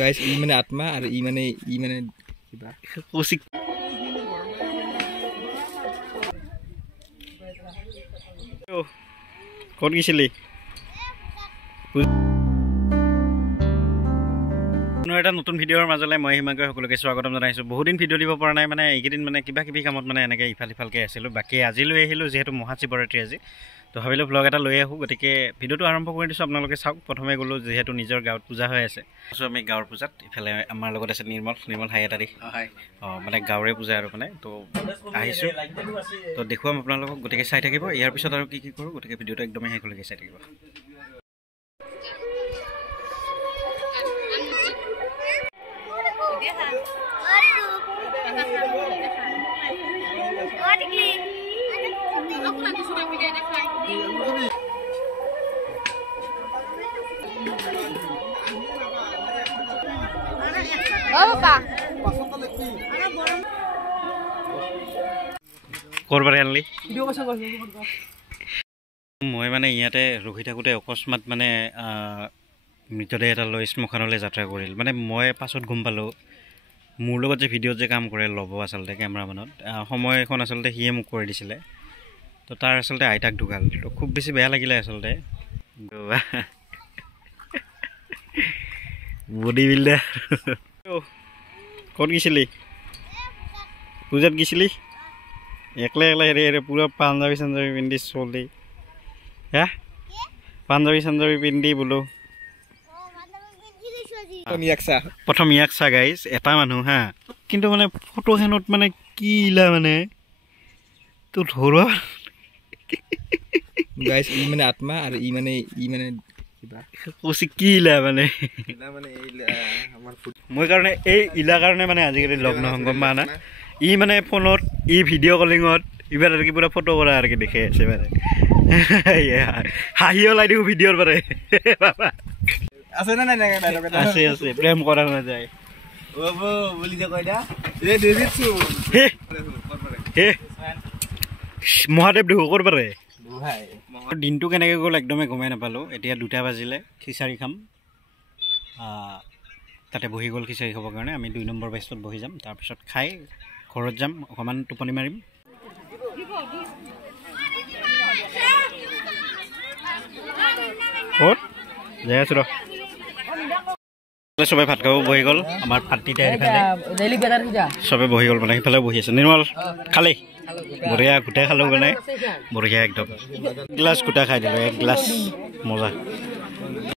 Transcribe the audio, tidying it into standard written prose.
Guys ই মানে আত্মা আৰু ই মানে কিবা কৌশিক ক'ত গৈছিলি এটা নতুন ভিডিঅ'ৰ মাজলৈ মই হিমাংকৈ সকলোকে স্বাগতম জনাইছোঁ। বহুদিন ভিডিঅ' দিব পৰা নাই, মানে এইকেইদিন মানে কিবা কিবি কামত মানে এনেকৈ ইফাল সিফালকৈ আছিলোঁ। বাকী আজি লৈ আহিলোঁ, যিহেতু মহাশিৱৰাত্ৰি আজি, তো ভাবিলোঁ ভ্লগ এটা লৈ আহোঁ। গতিকে ভিডিঅ'টো আৰম্ভ কৰি দিছোঁ, আপোনালোকে চাওক। প্ৰথমে গ'লোঁ, যিহেতু নিজৰ গাঁৱত পূজা হৈ আছে, আমি গাঁৱৰ পূজাত। ইফালে আমাৰ লগত আছে নিৰ্মল হাই এটা দি মানে গাঁৱৰে পূজা আৰু মানে তো আহিছোঁ, তো দেখুৱাম আপোনালোকক। গতিকে চাই থাকিব। ইয়াৰ পিছত আৰু কি কৰোঁ, গতিকে ভিডিঅ'টো একদমেই শেষলৈকে চাই থাকিব। কৰবাৰে আনলি মই মানে ইয়াতে ৰখি থাকোঁতে অকস্মাত মানে মৃতদেহ এটা লৈ শ্মশানলৈ যাত্ৰা কৰিল। মানে মই পাছত গম পালোঁ, মোৰ লগত যে ভিডিঅ'ত যে কাম কৰে ল'ব আচলতে কেমেৰামেনত, সময়খন আচলতে সিয়ে মোক কৰি দিছিলে। তো তাৰ আচলতে আইতাক ঢুকাল, তো খুব বেছি বেয়া লাগিলে আচলতে। বডি বিল্ডাৰ ক'ত গৈছিলি? পূজাত গৈছিলি একলা হেৰি পূৰা পাঞ্জাবী চাঞ্জাবী পিন্ধি চলি, হা পাঞ্জাবী চাঞ্জাবী পিন্ধি বোলো। প্ৰথম ইয়াক চা গাইজ, এটা মানুহ হা, কিন্তু মানে ফটোখনত মানে কি ইলা মানে তো ধৰোৱা গাইজ ই মানে আত্মা আৰু ই মানে কিবা কৌশিক কি ইলা মানে মই কাৰণে এই ইলা কাৰণে মানে আজিকালি লগ নহওঁ, গম পা না। ই মানে ফোনত ই ভিডিঅ' কলিঙত ইবাৰ আৰু কি পুৰা ফটো কৰা আৰু কি দেখে আছে মানে হাঁহি ওলাই দিওঁ ভিডিঅ'ৰ পাৰে। আছে প্ৰেম কৰা নাযায় মহাদেৱ দেহু ক'ৰ পাৰে। দিনটো কেনেকৈ গ'ল একদমেই গমেই নাপালোঁ। এতিয়া 2টা বাজিলে, খিচাৰি খাম। তাতে বহি গ'ল খিচাৰি খাবৰ কাৰণে। আমি 2 নম্বৰ বেষ্টত বহি যাম, তাৰপিছত খাই ঘৰত যাম, অকণমান টোপনি মাৰিম। ক'ত যাই আছোঁ ৰ, চবে ভাত খাব বহি গ'ল। আমাৰ ভাতকেইটা চবে বহি গ'ল, মানে সিফালে বহি আছে। নিৰ্মল খালি বঢ়িয়া গোটাই খালোঁ, মানে বঢ়িয়া একদম। গ্লাছ গোটা খাই দিলোঁ, 1 গ্লাছ মজা।